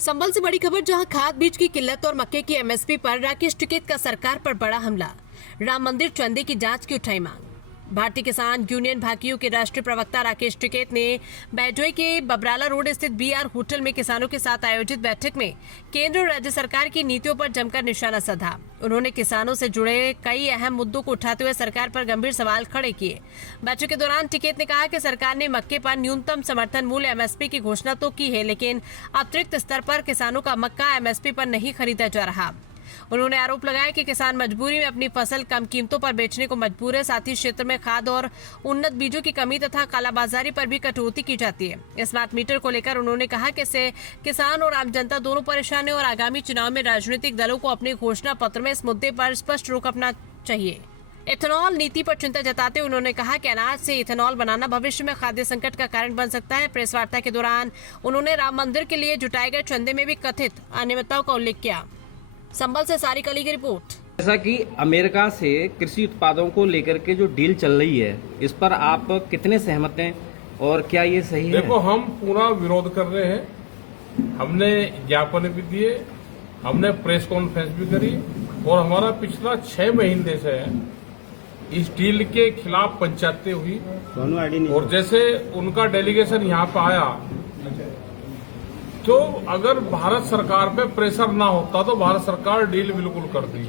संभल से बड़ी खबर, जहां खाद बीज की किल्लत और मक्के की एमएसपी पर राकेश टिकैत का सरकार पर बड़ा हमला। राम मंदिर चंदे की जांच की उठाई मांग। भारतीय किसान यूनियन भाकियों के राष्ट्रीय प्रवक्ता राकेश टिकैत ने बैजोई के बबराला रोड स्थित बीआर होटल में किसानों के साथ आयोजित बैठक में केंद्र और राज्य सरकार की नीतियों पर जमकर निशाना साधा। उन्होंने किसानों से जुड़े कई अहम मुद्दों को उठाते हुए सरकार पर गंभीर सवाल खड़े किए। बैठक के दौरान टिकैत ने कहा कि सरकार ने मक्के पर न्यूनतम समर्थन मूल्य एमएसपी की घोषणा तो की है, लेकिन अतिरिक्त स्तर पर किसानों का मक्का एमएसपी पर नहीं खरीदा जा रहा। उन्होंने आरोप लगाया कि किसान मजबूरी में अपनी फसल कम कीमतों पर बेचने को मजबूर है। साथ ही क्षेत्र में खाद और उन्नत बीजों की कमी तथा कालाबाजारी पर भी कटौती की जाती है। स्मार्ट मीटर को लेकर उन्होंने कहा कि इससे किसान और आम जनता दोनों परेशान है और आगामी चुनाव में राजनीतिक दलों को अपने घोषणा पत्र में इस मुद्दे पर स्पष्ट रुख अपनाना चाहिए। इथेनॉल नीति पर चिंता जताते उन्होंने कहा कि अनाज से इथेनॉल बनाना भविष्य में खाद्य संकट का कारण बन सकता है। प्रेस वार्ता के दौरान उन्होंने राम मंदिर के लिए जुटाए गए चंदे में भी कथित अनियमितताओं का उल्लेख किया। संभल से सारिक अली की रिपोर्ट। जैसा कि अमेरिका से कृषि उत्पादों को लेकर के जो डील चल रही है, इस पर आप कितने सहमत हैं और क्या ये सही है? देखो, हम पूरा विरोध कर रहे हैं। हमने ज्ञापन भी दिए, हमने प्रेस कॉन्फ्रेंस भी करी और हमारा पिछला 6 महीने से इस डील के खिलाफ पंचायतें हुई। और जैसे उनका डेलीगेशन यहाँ पे आया, तो अगर भारत सरकार पे प्रेशर ना होता तो भारत सरकार डील बिल्कुल कर दी।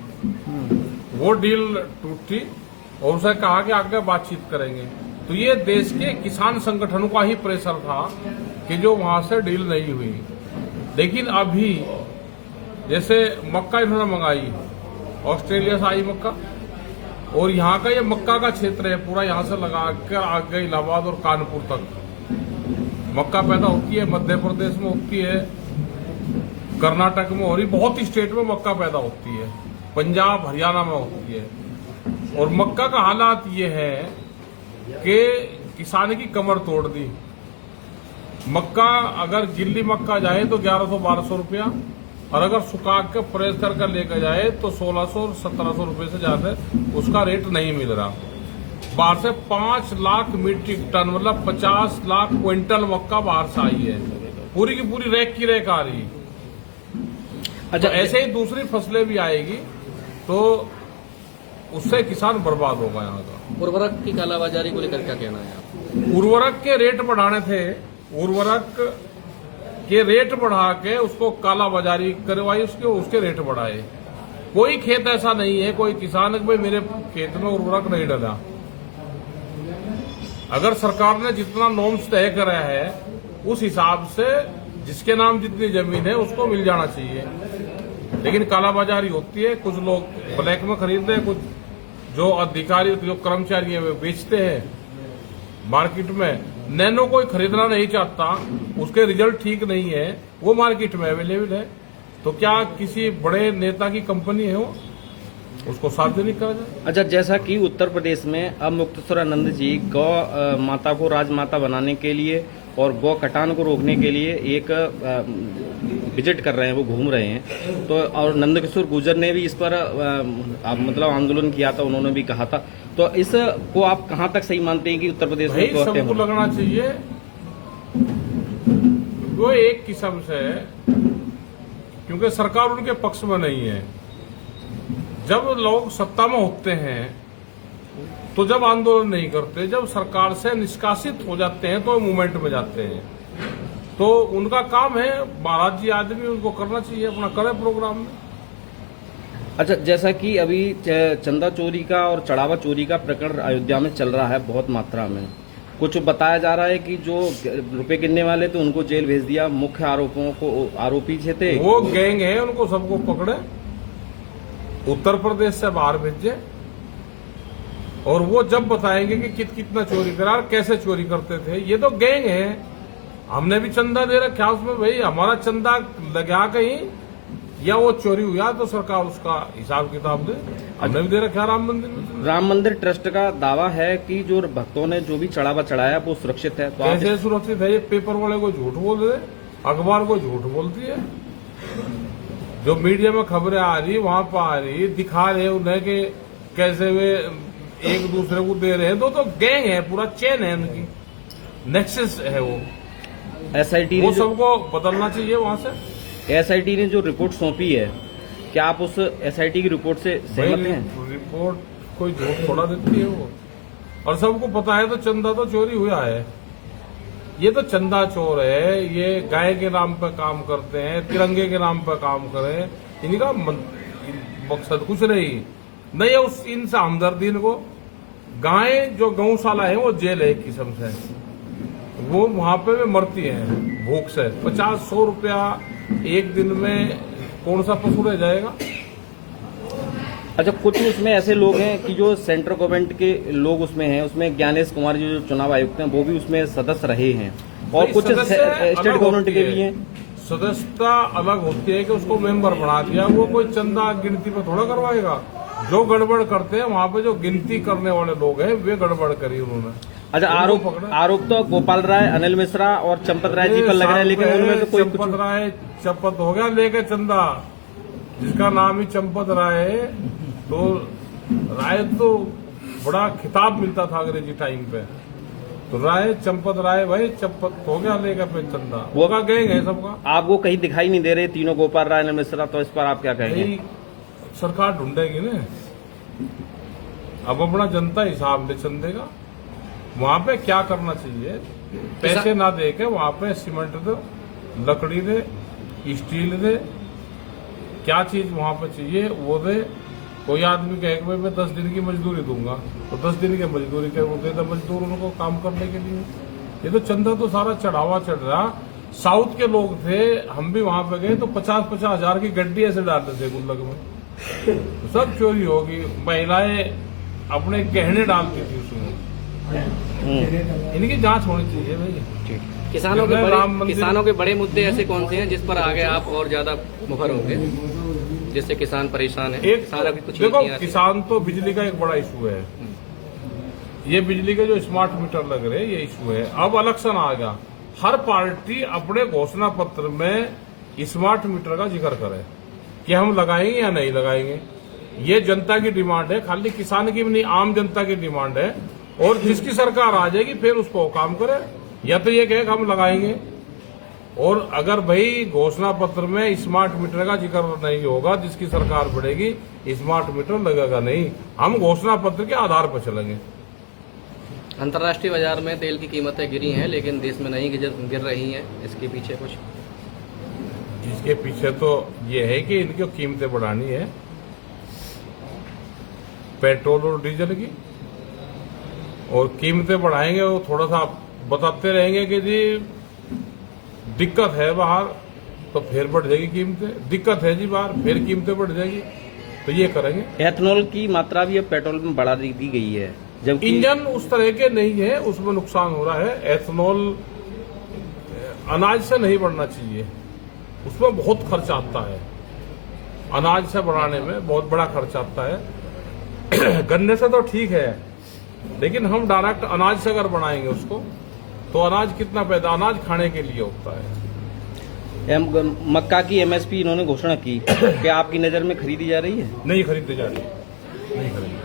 वो डील टूटी और उसे कहा कि आगे बातचीत करेंगे। तो ये देश के किसान संगठनों का ही प्रेशर था कि जो वहां से डील नहीं हुई। लेकिन अभी जैसे मक्का इन्होंने मंगाई, ऑस्ट्रेलिया से आई मक्का, और यहाँ का ये मक्का का क्षेत्र है पूरा, यहाँ से लगा कर आगे इलाहाबाद और कानपुर तक मक्का पैदा होती है। मध्य प्रदेश में होती है, कर्नाटक में हो रही, बहुत ही स्टेट में मक्का पैदा होती है, पंजाब हरियाणा में होती है। और मक्का का हालात ये है कि किसान की कमर तोड़ दी। मक्का अगर गिल्ली मक्का जाए तो 1100-1200 रुपया, और अगर सुखा के प्रेस करके लेकर जाए तो 1600 और 1700 रुपये से ज्यादा उसका रेट नहीं मिल रहा। बाहर से 5 लाख मीट्रिक टन, मतलब 50 लाख क्विंटल मक्का बाहर से आई है, पूरी की पूरी रैक की रैक आ रही। अच्छा, तो ऐसे ही दूसरी फसलें भी आएगी तो उससे किसान बर्बाद होगा। यहाँ का उर्वरक की कालाबाजारी को लेकर क्या कहना है आप? उर्वरक के रेट बढ़ाने थे, उर्वरक के रेट बढ़ा के उसको कालाबाजारी करवाई, उसके रेट बढ़ाए। कोई खेत ऐसा नहीं है, कोई किसान भाई मेरे खेत में उर्वरक नहीं डाला। अगर सरकार ने जितना नॉर्म्स तय करा है उस हिसाब से जिसके नाम जितनी जमीन है उसको मिल जाना चाहिए। लेकिन कालाबाजारी होती है, कुछ लोग ब्लैक में खरीदते हैं, कुछ जो अधिकारी जो कर्मचारी है वे बेचते हैं मार्केट में। नैनो कोई खरीदना नहीं चाहता, उसके रिजल्ट ठीक नहीं है, वो मार्केट में अवेलेबल है। तो क्या किसी बड़े नेता की कंपनी है वो, उसको सार्वजनिक करा जाए? अच्छा, जैसा कि उत्तर प्रदेश में अब मुक्तेश्वरानंद जी गौ माता को राजमाता बनाने के लिए और गौ कटान को रोकने के लिए एक विजिट कर रहे हैं, वो घूम रहे हैं। तो और नंदकिशोर गुर्जर ने भी इस पर मतलब आंदोलन किया था, उन्होंने भी कहा था। तो इसको आप कहां तक सही मानते हैं कि उत्तर प्रदेश में सबको लगना चाहिए? वो एक किस्म से, क्योंकि सरकार उनके पक्ष में नहीं है। जब लोग सत्ता में होते हैं तो जब आंदोलन नहीं करते, जब सरकार से निष्कासित हो जाते हैं तो मूवमेंट में जाते हैं। तो उनका काम है, महाराज जी आदमी, उनको करना चाहिए, अपना करे प्रोग्राम में। अच्छा, जैसा कि अभी चंदा चोरी का और चढ़ावा चोरी का प्रकरण अयोध्या में चल रहा है बहुत मात्रा में, कुछ बताया जा रहा है कि जो रुपए गिनने वाले थे उनको जेल भेज दिया, मुख्य आरोपी थे वो गैंग है, उनको सबको पकड़े, उत्तर प्रदेश से बाहर भेजे, और वो जब बताएंगे कि कितना चोरी करा, कैसे चोरी करते थे। ये तो गैंग है। हमने भी चंदा दे रखा उसमें, भाई हमारा चंदा लगा कहीं या वो चोरी हुआ तो सरकार उसका हिसाब किताब दे। हमने भी दे रखा राम मंदिर में। राम मंदिर ट्रस्ट का दावा है कि जो भक्तों ने जो भी चढ़ावा चढ़ाया वो सुरक्षित है। तो कैसे सुरक्षित है? ये पेपर वाले को झूठ बोल रहे, अखबार को झूठ बोलती है। जो मीडिया में खबरें आ रही, वहां पर आ रही, दिखा रहे उन्हें कि कैसे वे एक दूसरे को दे रहे हैं। तो गैंग है, पूरा चेन है उनकी, नेक्सस है वो। SIT वो सबको बदलना चाहिए वहां से। एसआईटी ने जो रिपोर्ट सौंपी है, क्या आप उस एसआईटी की रिपोर्ट से सहमत हैं? रिपोर्ट कोई झूठ थोड़ा देती है वो, और सबको पता है तो चंदा तो चोरी हुआ है। ये तो चंदा चोर है, ये गाय के नाम पे काम करते हैं, तिरंगे के नाम पे काम करें, इनका मकसद कुछ नहीं है उस इनसे हमदर्दी इनको। गाय जो गौशाला है वो जेल है एक किस्म से, वो वहां पे भी मरती है भूख से। 50-100 रुपया एक दिन में कौन सा पशु रह जाएगा? अच्छा, कुछ उसमें ऐसे लोग हैं कि जो सेंट्रल गवर्नमेंट के लोग उसमें हैं, उसमें ज्ञानेश कुमार जी जो चुनाव आयुक्त हैं वो भी उसमें सदस्य रहे हैं, और कुछ स्टेट गवर्नमेंट के भी हैं। सदस्यता अलग होती है कि उसको मेंबर बना दिया, वो कोई चंदा गिनती पे थोड़ा करवाएगा। जो गड़बड़ करते हैं वहाँ पे जो गिनती करने वाले लोग हैं वे गड़बड़ करी उन्होंने। अच्छा, आरोप तो गोपाल राय, अनिल मिश्रा और चंपत राय जी पर लग रहा है, लेकिन उनमें से कोई चंपत राय चंपत हो गया लेके चंदा, जिसका नाम ही चंपत राय है, तो राय तो बड़ा खिताब मिलता था अंग्रेजी टाइम पे, तो राय चंपत राय भाई चंपत हो गया लेकर पे चंदा, वो का गैंग है सबका। आपको कहीं दिखाई नहीं दे रहे तीनों, गोपाल राय, अनिल मिश्रा, तो इस पर आप क्या कहेंगे? सरकार ढूंढेगी ना, अब अपना जनता हिसाब ले चंदे का। वहां पे क्या करना चाहिए, पैसे ना दे के वहां पे सीमेंट दे, लकड़ी दे, स्टील दे, क्या चीज वहां पे चाहिए वो दे। कोई आदमी कहे कि भाई मैं 10 दिन की मजदूरी दूंगा, तो 10 दिन की मजदूरी के वो दे दे मजदूर उनको काम करने के लिए। ये तो चंदा तो सारा चढ़ावा चढ़ रहा। साउथ के लोग थे, हम भी वहां पे गए तो 50-50 हजार की गड्डी ऐसे डालते थे गुल्लक में, तो सब चोरी होगी। महिलाएं अपने गहने डालती थी उसमें। इनकी जांच होनी चाहिए भाई। किसानों के बड़े मुद्दे ऐसे कौन से हैं जिस पर आगे आप और ज्यादा मुखर होंगे, जिससे किसान परेशान है? एक देखो, किसान तो बिजली का एक बड़ा इशू है, ये बिजली के जो स्मार्ट मीटर लग रहे हैं ये इशू है। अब इलेक्शन आ गया, हर पार्टी अपने घोषणा पत्र में स्मार्ट मीटर का जिक्र करे कि हम लगाएंगे या नहीं लगाएंगे। ये जनता की डिमांड है, खाली किसान की भी नहीं, आम जनता की डिमांड है। और जिसकी सरकार आ जाएगी फिर उसको काम करे, या तो ये कहे हम लगाएंगे। और अगर भाई घोषणा पत्र में स्मार्ट मीटर का जिक्र नहीं होगा, जिसकी सरकार बढ़ेगी स्मार्ट मीटर लगेगा नहीं। हम घोषणा पत्र के आधार पर चलेंगे। अंतर्राष्ट्रीय बाजार में तेल की कीमतें गिरी हैं, लेकिन देश में नहीं गिर रही हैं, इसके पीछे कुछ? इसके पीछे तो ये है कि इनकी कीमतें बढ़ानी है, पेट्रोल और डीजल की, और कीमतें बढ़ाएंगे। वो थोड़ा सा बताते रहेंगे कि जी दिक्कत है बाहर, तो फिर बढ़ जाएगी कीमतें। दिक्कत है जी बाहर, फिर कीमतें बढ़ जाएगी, तो ये करेंगे। एथेनॉल की मात्रा भी अब पेट्रोल में बढ़ा दी गई है, जबकि इंजन उस तरह के नहीं है, उसमें नुकसान हो रहा है। एथेनॉल अनाज से नहीं बढ़ना चाहिए, उसमें बहुत खर्च आता है। अनाज से बढ़ाने में बहुत बड़ा खर्च आता है। गन्ने से तो ठीक है, लेकिन हम डायरेक्ट अनाज से अगर बनाएंगे उसको, तो अनाज कितना पैदा अनाज खाने के लिए होता है। मक्का की एमएसपी इन्होंने घोषणा की, क्या आपकी नजर में खरीदी जा रही है? नहीं खरीदी जा रही, नहीं खरीदी।